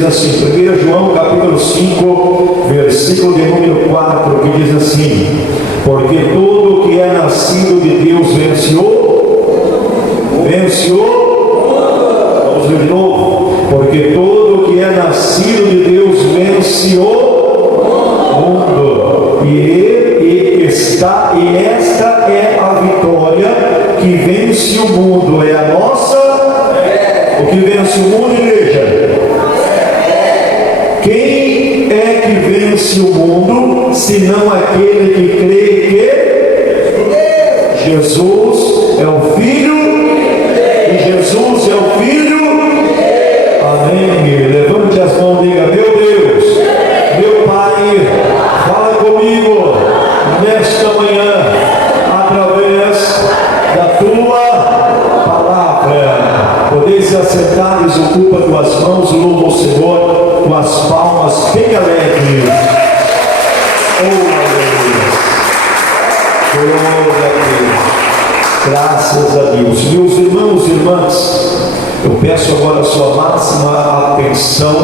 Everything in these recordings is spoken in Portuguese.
diz assim, 1 João capítulo 5, versículo de número 4, que diz assim: porque todo que é nascido de Deus vamos ler de novo, porque todo que é nascido de Deus vence o mundo, e esta é a vitória que vence o mundo, é a nossa. O que vence o mundo, igreja? Quem é que vence o mundo, senão aquele que crê que Jesus é o Filho, e Jesus é o Filho? Amém. Levante as mãos e diga: meu Deus, meu Pai, fala comigo nesta manhã, através da tua palavra. Podeis assentar, ocupa tuas mãos, louva o Senhor com as palmas bem alegres. Oh, aleluia. Glória a Deus. Graças a Deus. Meus irmãos e irmãs, eu peço agora a sua máxima atenção,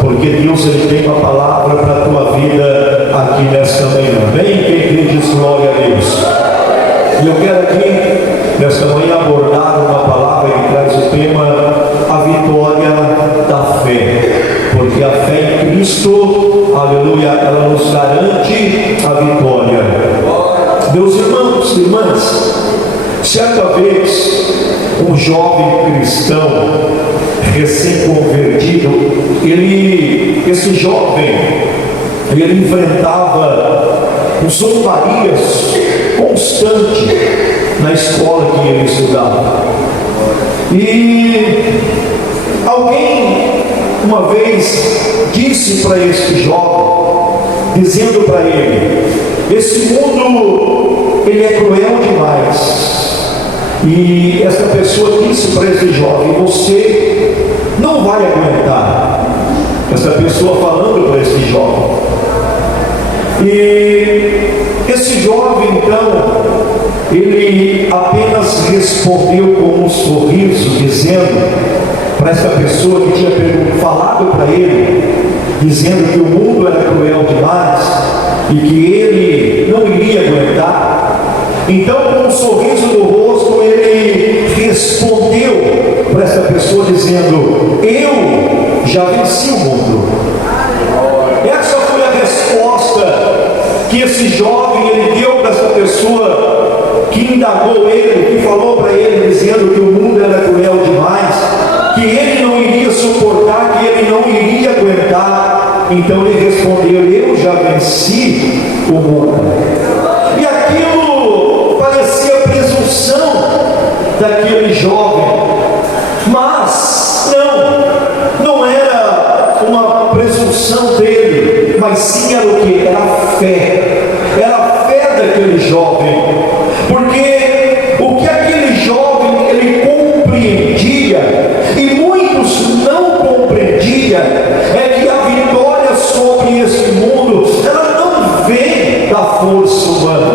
porque Deus ele tem uma palavra para a tua vida aqui nesta manhã. Bem, quem diz glória a Deus. E eu quero aqui nesta manhã abordar uma palavra que traz o tema: a vitória da fé. Porque a fé em Cristo, aleluia, ela nos garante a vitória. Meus irmãos e irmãs, certa vez um jovem cristão recém-convertido, esse jovem enfrentava zombarias constantes na escola que ele estudava. E alguém uma vez disse para este jovem, dizendo para ele: esse mundo ele é cruel demais. E essa pessoa disse para esse jovem: você não vai aguentar. Essa pessoa falando para esse jovem. E esse jovem então, ele apenas respondeu com um sorriso, dizendo para essa pessoa que tinha falado para ele, dizendo que o mundo era cruel demais e que ele não iria aguentar. Então, com um sorriso no rosto, ele respondeu para essa pessoa dizendo: eu já venci o mundo. Essa foi a resposta que esse jovem ele deu para essa pessoa que indagou ele, que falou para ele dizendo que o mundo era cruel demais, que ele não iria suportar, que ele não iria aguentar. Então ele respondeu: eu já venci o mundo. E aquilo parecia presunção daquele jovem, mas não era uma presunção dele, mas sim era o que? Era a fé. Era a fé daquele jovem, porque o que aquele jovem ele compreendia, e muitos não compreendiam, é que a vitória sobre esse mundo, ela não vem da força humana,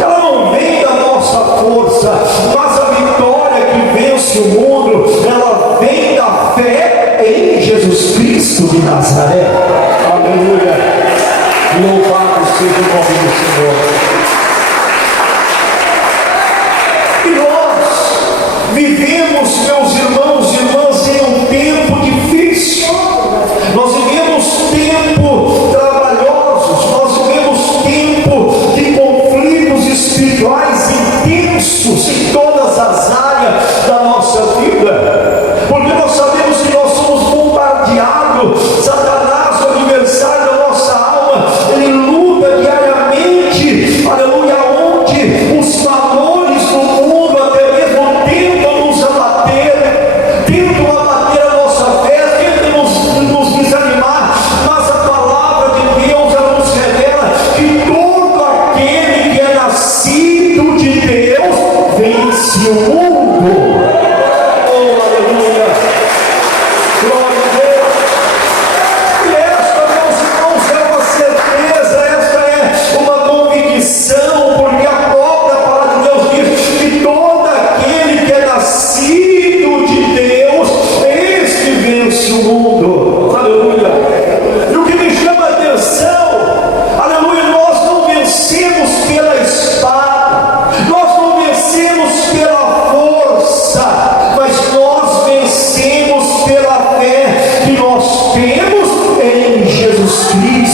ela não vem da nossa força, mas a vitória que vence o mundo, ela vem da fé em Jesus Cristo de Nazaré. Aleluia. Louvado seja o nome do Senhor. E nós vivemos, meus irmãos e irmãs, em um tempo difícil. Nós vivemos tempo trabalhosos, nós vivemos tempo de conflitos espirituais intensos em todas as áreas da nossa vida, porque nós sabemos que nós somos bombardeados. Satanás, o adversário da nossa alma, ele luta diariamente, aleluia,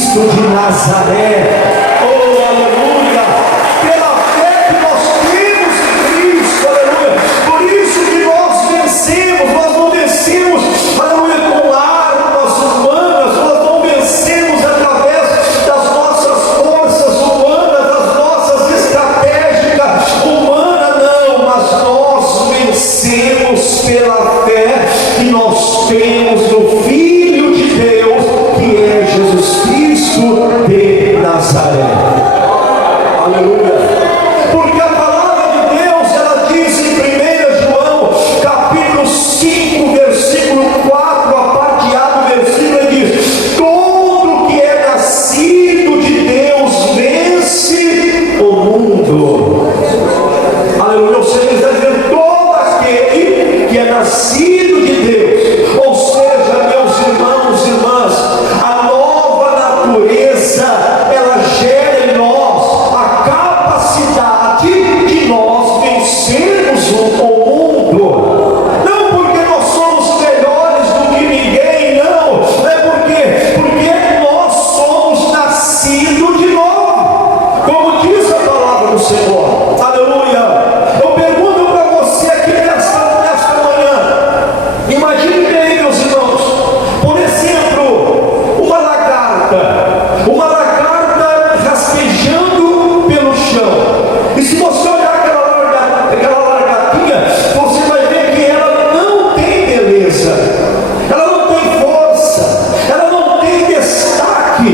Cristo de Nazaré. Oh, aleluia! Pela fé que nós temos em Cristo, aleluia! Por isso que nós vencemos, nós não vencemos, aleluia, com armas humanas, nós não vencemos através das nossas forças humanas, das nossas estratégicas humanas, não, mas nós vencemos pela fé que nós temos no Filho de Deus, que é Jesus Cristo de Nazaré. Aleluia. Porque a palavra de Deus, ela diz em 1 João, capítulo 5, versículo 4, a parte A do versículo, ele diz: todo que é nascido de Deus vence o mundo. Aleluia. Ou seja, ele está dizendo: todo aquele que é nascido de Deus, ou seja, meus irmãos e irmãs, a nova natureza, ela gera em nós a capacidade de nós vencermos o mundo. Não porque nós somos melhores do que ninguém, não, porque nós somos nascidos de novo, como diz a palavra do Senhor. Aleluia. Eu pergunto para você aqui nesta manhã, imagine bem, meus irmãos, por exemplo, uma lagarta rastejando pelo chão. E se você olhar aquela lagartinha, você vai ver que ela não tem beleza, ela não tem força, ela não tem destaque,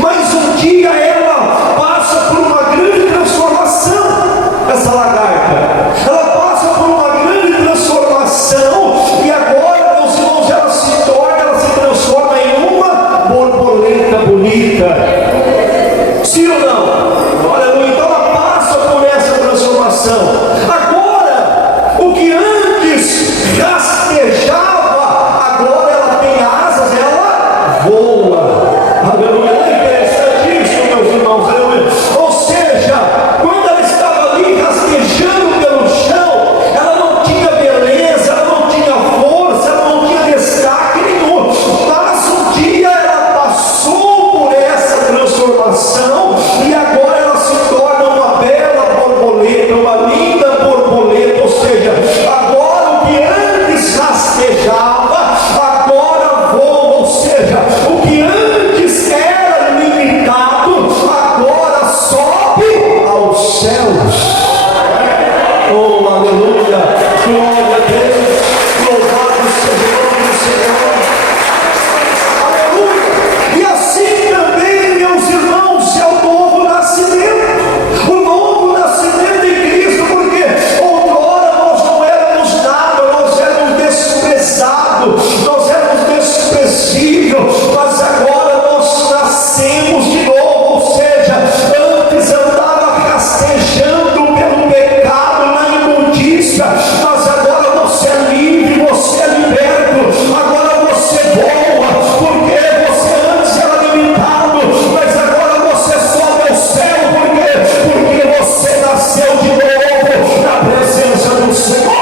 mas um dia ela passa por uma grande transformação. Essa lagarta, ela passa por uma grande transformação, e agora, meus irmãos, ela se transforma em uma borboleta bonita. Sim ou não? Aleluia. Então ela passa por essa transformação. Agora, o que antes rastejava, agora ela tem asas, ela voa. Aleluia. É interessante isso, meus irmãos. Aleluia. Ou seja, quando ela estava ali rastejando pelo chão, ela não tinha beleza, ela não tinha força, ela não tinha destaque nenhum. Mas um dia ela passou por essa transformação, e agora ela se torna uma bela borboleta, uma linda borboleta. Ou seja, agora o que antes rastejava, agora voa. Ou seja, o que antes era limitado, agora sobe aos céus. Oh, aleluia, glória a Deus, louvado seja o nome do Senhor. Aleluia. E assim também, meus irmãos, é o novo nascimento. O novo nascimento em Cristo, porque outrora nós não éramos nada, nós éramos desprezados, nós éramos desprezíveis, mas agora nós nascemos de novo. Ou seja, antes andava rastejando pelo pecado, na imundícia, mas agora você é livre, você é liberto, agora você voa, porque você antes era limitado, mas agora você sobe ao céu. Porque você nasceu de novo na presença do Senhor.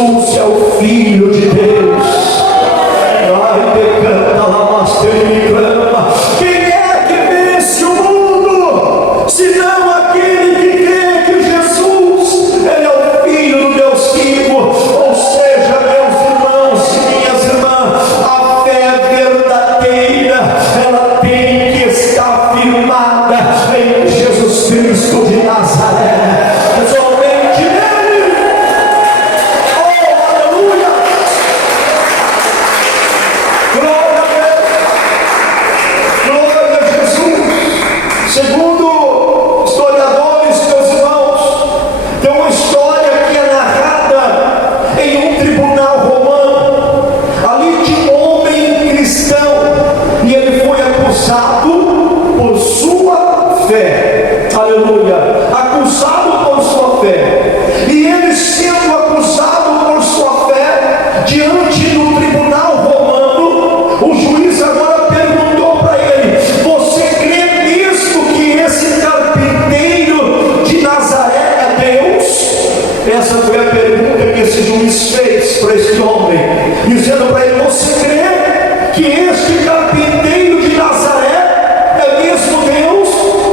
Jesus é o Filho de Deus. Ai, decanta lá, master, quem é que vence o mundo, senão aquele que crê que Jesus, Ele é o Filho do Deus vivo? Ou seja, meus irmãos e minhas irmãs, a fé verdadeira, ela tem que estar firmada em Jesus Cristo de Nazaré, somente nele. Oh, aleluia! Glória a Deus! Glória a Jesus! Segundo historiadores, meus irmãos, tem uma história que é narrada em um tribunal romano. Ali tinha um homem cristão e ele foi acusado por sua fé. Aleluia! Acusado por sua fé. E ele, sendo acusado por sua fé diante do tribunal romano, o juiz agora perguntou para ele: você crê mesmo que esse carpinteiro de Nazaré é Deus? Essa foi a pergunta que esse juiz fez para esse homem, dizendo para ele: você crê que este carpinteiro de Nazaré é mesmo Deus?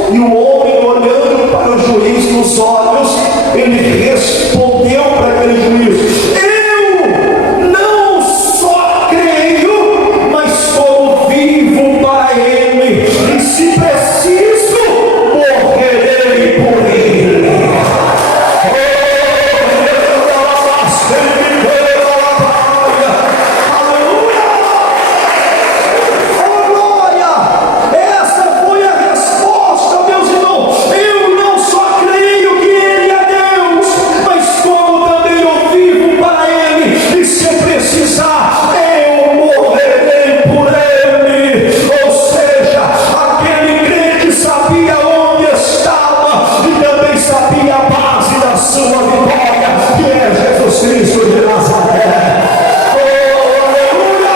E o homem, olhando para o juiz nos olhos, ele respondeu para aquele juiz: eu não só creio, mas como vivo para ele, e se preciso, morrerei por ele. Aleluia! Oh, glória! Essa foi a resposta, meus irmãos. Eu não só creio que Ele é Deus, mas como também eu vivo para Ele, e se precisar, eu morrerei por Ele. Ou seja, aquele crente sabia onde estava e também sabia a base da sua vitória, que é Jesus Cristo de Nazaré. Oh, aleluia!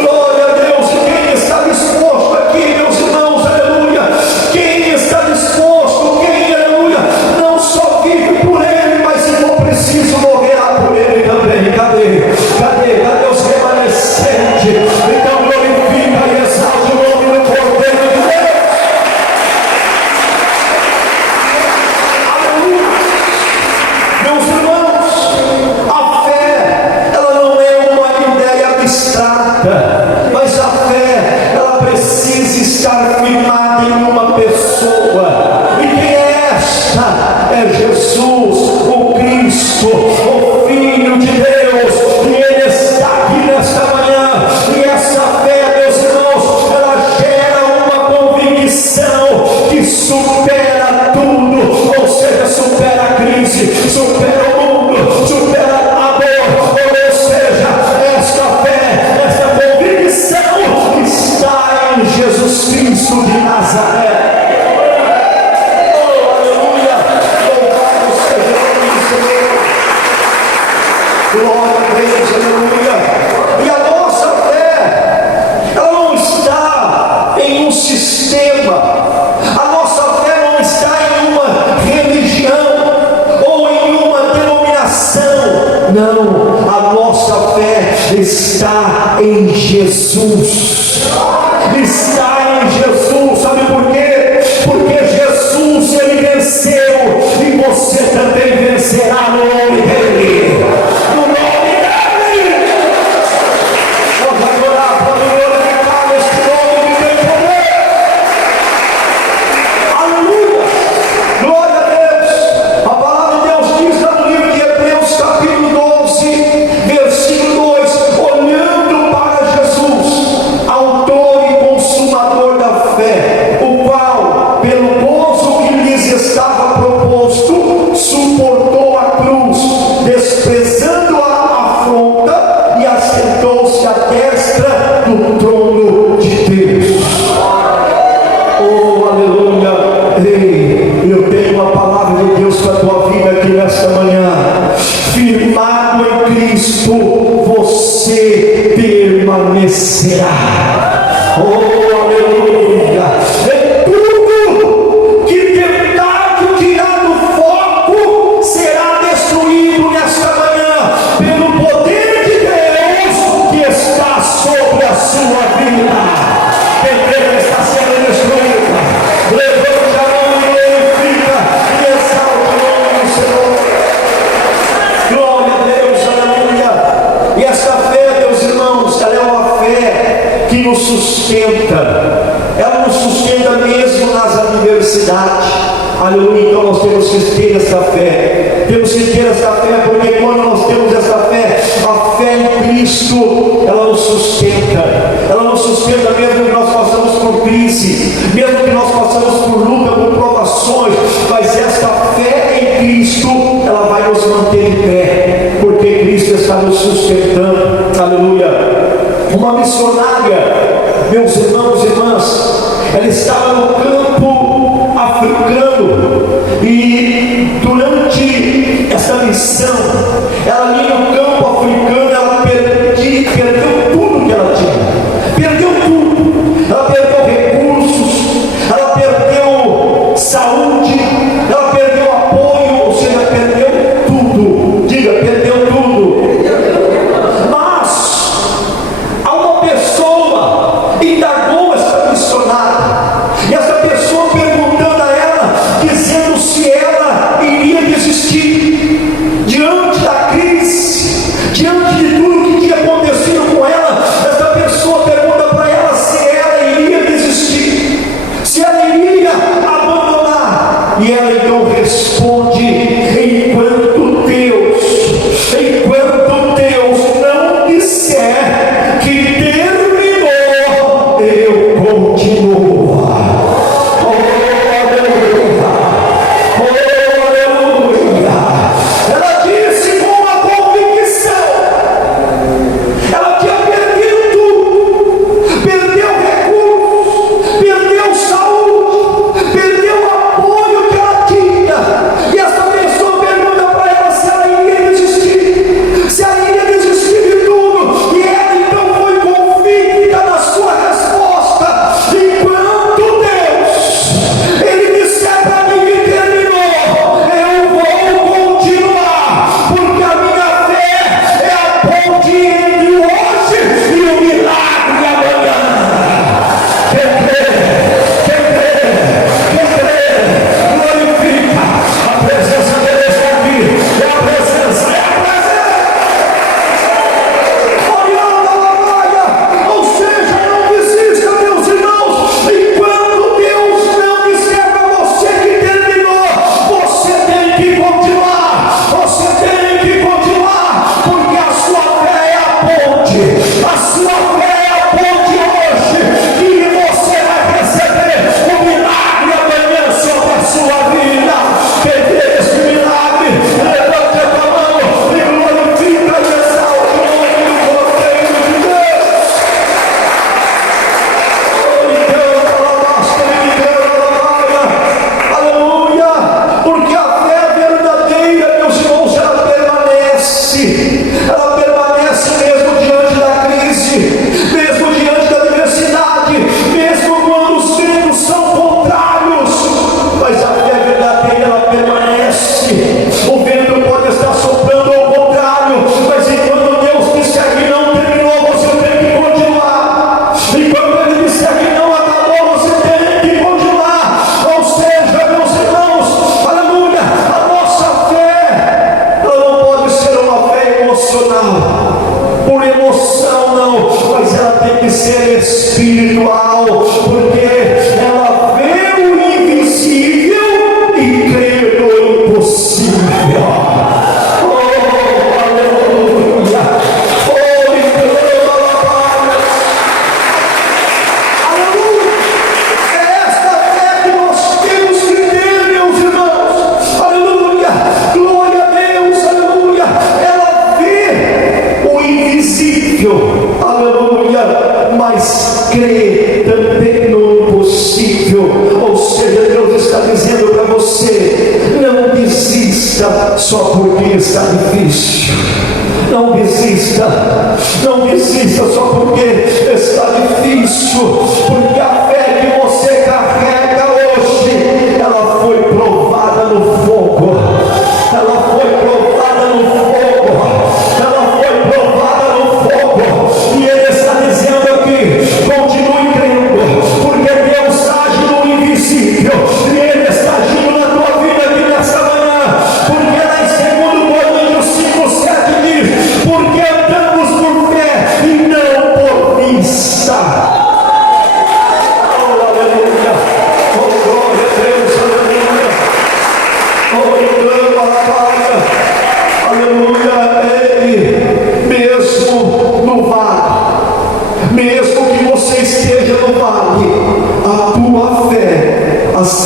Glória a Deus! E quem está disposto aqui, meus irmãos, aleluia? Quem está disposto, quem, aleluia, não só vive por Ele, mas se for preciso, morrerá por Ele também. Cadê os remanescentes? Então glorifica e exalte o nome do Cordeiro de Deus. Aleluia! Meus irmãos, a fé, ela não é uma ideia abstrata, mas a fé, ela precisa estar firmada em uma pessoa. E quem é esta? É Jesus, o Cristo, o Filho de Deus. E Ele está aqui nesta manhã. E essa fé, meus irmãos, ela gera uma convicção que supera tudo, ou seja, supera a crise, supera o mundo, supera a dor. Ou seja, esta fé, esta convicção está em Jesus Cristo de Nazaré. Oh, aleluia! Louvado seja o nome do Senhor. Glória a Deus, aleluia! E a nossa fé, ela não está em um sistema, a nossa fé não está em uma religião ou em uma denominação. Não, a nossa fé está em Jesus. Está em Jesus. Sabe por quê? Porque Jesus, Ele venceu, e você também vencerá no nome dEle. No nome dEle. Pode adorar, pode glorificar este nome que tem poder. Aleluia! Glória a Deus! A palavra de Deus diz lá no livro de Hebreus, capítulo 12, versículo 2: olhando para Jesus, autor e consumador da fé, o qual, pelo gozo que lhes estava proposto, suportou a cruz, desprezando a afronta, e assentou-se à destra do trono de Deus. Oh, aleluia! Ei, eu tenho uma palavra de Deus para a tua vida aqui nesta manhã. Firmado em Cristo, você permanecerá. Oh, aleluia! É tudo que tentar que nos sustenta. Ela nos sustenta mesmo nas adversidades. Aleluia. Então nós temos que ter essa fé. Temos que ter essa fé, porque quando nós temos essa fé, a fé em Cristo, ela nos sustenta. Ela nos sustenta mesmo que nós passamos por crise, mesmo que nós passamos por luta, por provações. Mas essa fé em Cristo, ela vai nos manter em pé, porque Cristo está nos sustentando. Aleluia. Uma missionária, meus irmãos e irmãs, ela estava no campo africano, e durante essa missão, ela ali no campo africano, ela perdeu tudo que ela tinha, perdeu tudo. Ela perdeu recursos, ela perdeu saúde, ela perdeu apoio, ou seja, perdeu tudo. Diga, perdeu tudo. Mas há uma pessoa indagou essa missionária, e essa pessoa perguntando a ela, dizendo se ela iria desistir diante da crise, diante de tudo que tinha acontecido com ela. Essa pessoa pergunta para ela se ela iria desistir, se ela iria abandonar, e ela então responde: enquanto Deus não disser que terminou, eu continuo. Oh, aleluia! Oh, aleluia! Ela disse com uma convicção. Ela tinha perdido tudo, perdeu recursos, perdeu saúde, perdeu o apoio que ela tinha, e essa pessoa pergunta para ela se ela iria desistir, se ela iria desistir de tudo, e ela então foi convicta na sua resposta: enquanto Deus, Ele disser para mim que terminou, eu vou continuar, porque a minha fé é a ponte entre o hoje e o milagre amanhã. Quem crê, glorifica. A presença dele está aqui. É a presença. Ou seja, não desista, meus irmãos. Enquanto Deus não disser para você que terminou, você tem que continuar. Você tem que continuar, porque a sua fé é a ponte. A sua fé é a ponte hoje, e você vai receber o milagre amanhã sobre a sua vida. Quem crê nesse milagre, levante a tua mão e glorifica e exalte o nome do Cordeiro de Deus. Aleluia! Porque a fé verdadeira, meus irmãos, ela permanece mesmo diante da crise, mesmo diante da adversidade, mesmo quando os ventos são contrários. Mas a fé verdadeira, ela permanece. O vento pode estar soprando ao contrário, mas enquanto Deus disser que não terminou, você tem que continuar. Enquanto Ele disser que não acabou, você tem que continuar. Ou seja, meus irmãos, aleluia, a nossa fé, ela não pode ser uma fé emocional, por emoção não, mas ela tem que ser espiritual, porque ela vê o invisível e crê no impossível. Oh, aleluia! Oh, aleluia! É esta fé que nós temos que ter, meus irmãos. Aleluia! Glória a Deus, aleluia! Ela vê o invisível, aleluia, mas crê também no impossível. Ou seja, Deus está dizendo para você: não desista só porque está difícil. Não desista só porque está difícil, porque a fé que você carrega hoje, ela foi provada no fogo. Ela foi provada no fogo. Ela foi provada no fogo. E Ele está dizendo aqui: continue crendo, porque Deus age no invisível, e Ele está agindo na tua vida aqui nessa manhã. Porque lá em 2 Coríntios 5:7 diz: porque andamos por fé e não por vista.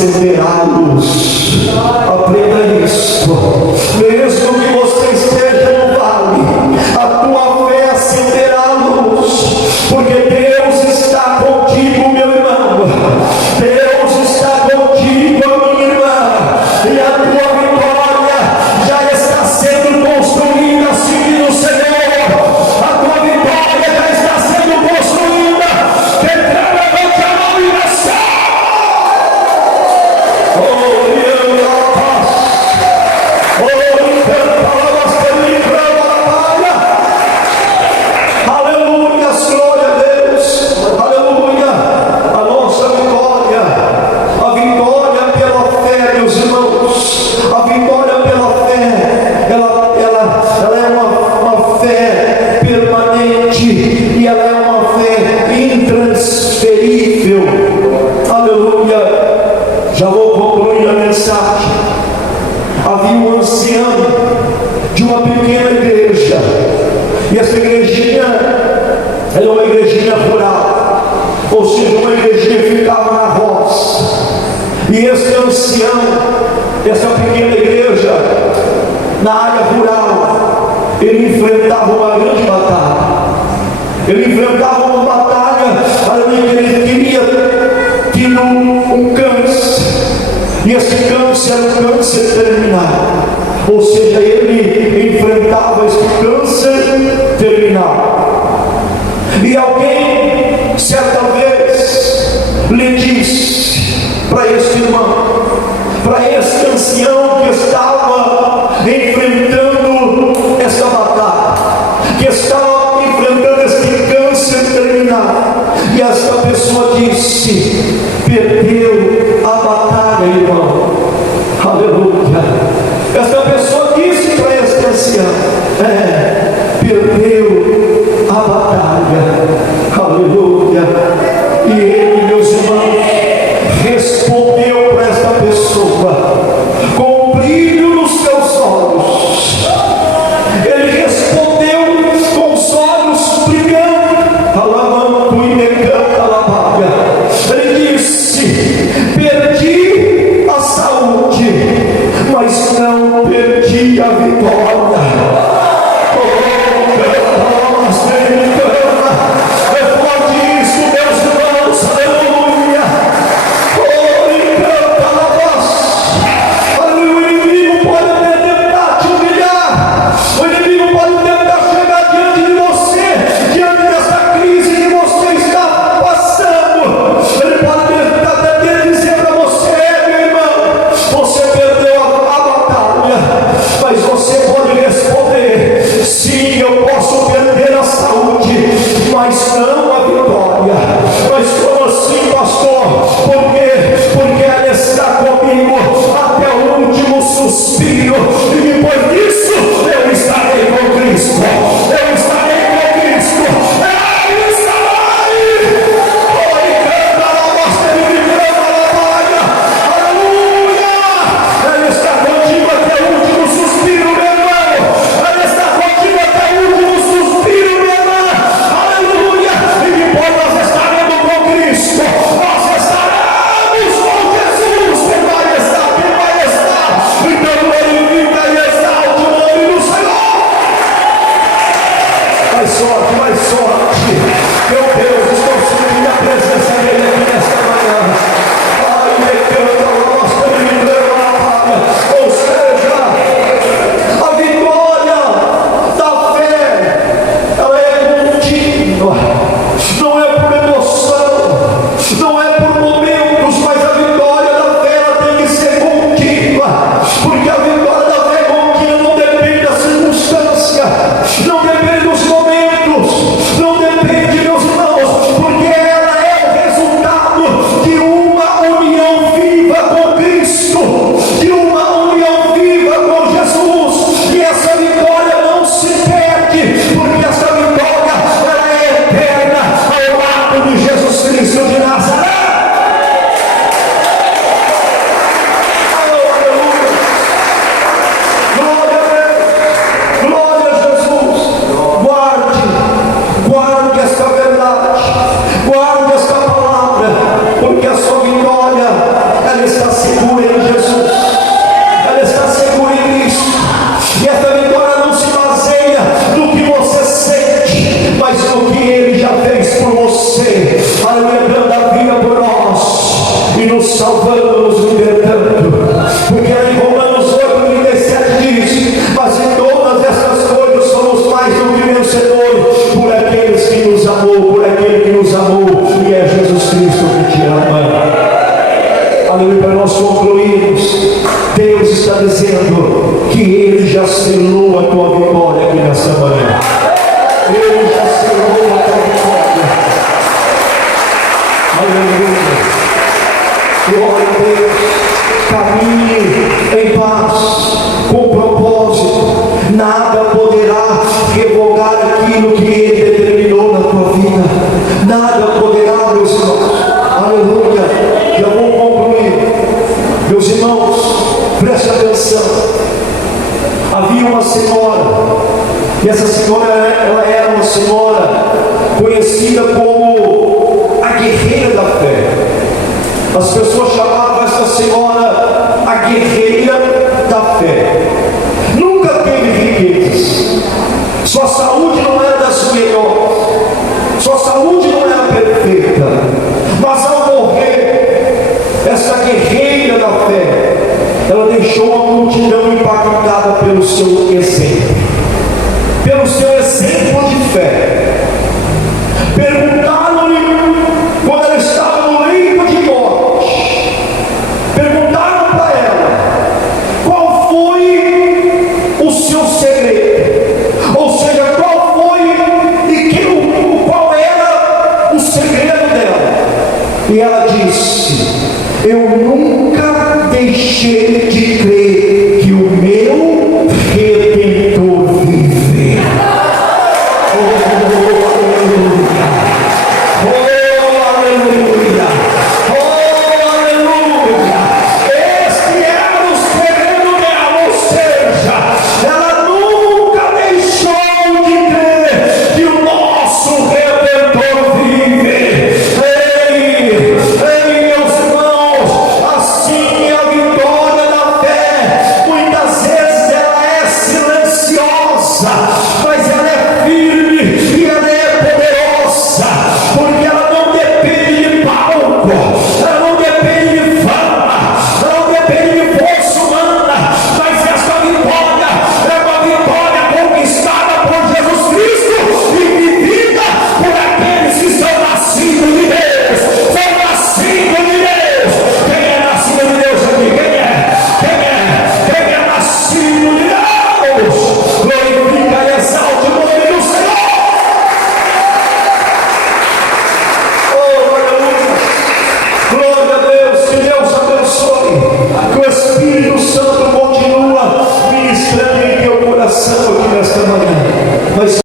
acenderá a luz. Aprenda isso. Mesmo que você esteja no vale, a tua fé acenderá a luz, porque Deus está contigo, meu irmão. Deus está contigo, minha irmã, e a tua vitória já está sendo construída, seguindo o Senhor. A tua vitória já está sendo construída. Levante a mão e receba. Aleluia, glória a Deus, aleluia. A nossa vitória, a vitória pela fé, meus irmãos, a vitória pela fé, ela é uma fé permanente, e ela é uma fé intransferível. Aleluia. Já vou concluir a mensagem. Havia um ancião de uma pequena igreja, e essa igrejinha era uma igrejinha rural, ou seja, uma igrejinha que ficava na roça. E esse ancião, essa pequena igreja, na área rural, ele enfrentava uma grande batalha. Ele enfrentava uma batalha, ele queria ter um câncer, e esse câncer era um câncer terminal, ou seja, ele enfrentava esse câncer terminal. E alguém certa vez lhe disse para este irmão, para este ancião que estava enfrentando essa batalha, que estava enfrentando este câncer terminal, e esta pessoa disse: perdeu a batalha, irmão. Aleluia. Esta pessoa disse para este ancião: perdeu a batalha. Aleluia. E ele, meus irmãos, respondeu para esta pessoa com brilho nos seus olhos. Ele respondeu com os olhos brilhando, alabando e negando a labaia. Ele disse: perdi a saúde, mas não perdi a vitória. Não depende dos momentos, não depende, meus irmãos, você, aleluia, dando a vida por nós e nos salvando, nos libertando. Porque em Romanos 8:37 diz: mas em todas essas coisas somos mais do que vencedores por aqueles que nos amou, por aquele que nos amou, e é Jesus Cristo que te ama. Aleluia. Para nós concluirmos, Deus está dizendo que Ele já selou a tua vitória aqui nessa manhã. Ele já selou a tua vitória. Aleluia. Glória a Deus. Caminhe em paz, com propósito. Nada poderá revogar aquilo que Ele determinou na tua vida. Nada poderá, meus irmãos. Aleluia. Já vou concluir. Meus irmãos, preste atenção. Havia uma senhora, e essa senhora, ela era uma senhora conhecida como a guerreira da fé. As pessoas chamavam essa senhora a guerreira da fé. Nunca teve riquezas, sua saúde não era das melhores, sua saúde não era perfeita, mas ao morrer, essa guerreira da fé, ela deixou a multidão impactada pelo seu exemplo, pelo seu exemplo de fé. Perguntaram-lhe, quando ela estava no leito de morte, perguntaram para ela qual foi o seu segredo, ou seja, qual foi e qual era o segredo dela. E ela disse: eu nunca deixei de crer que o meu Redentor vive. Oh,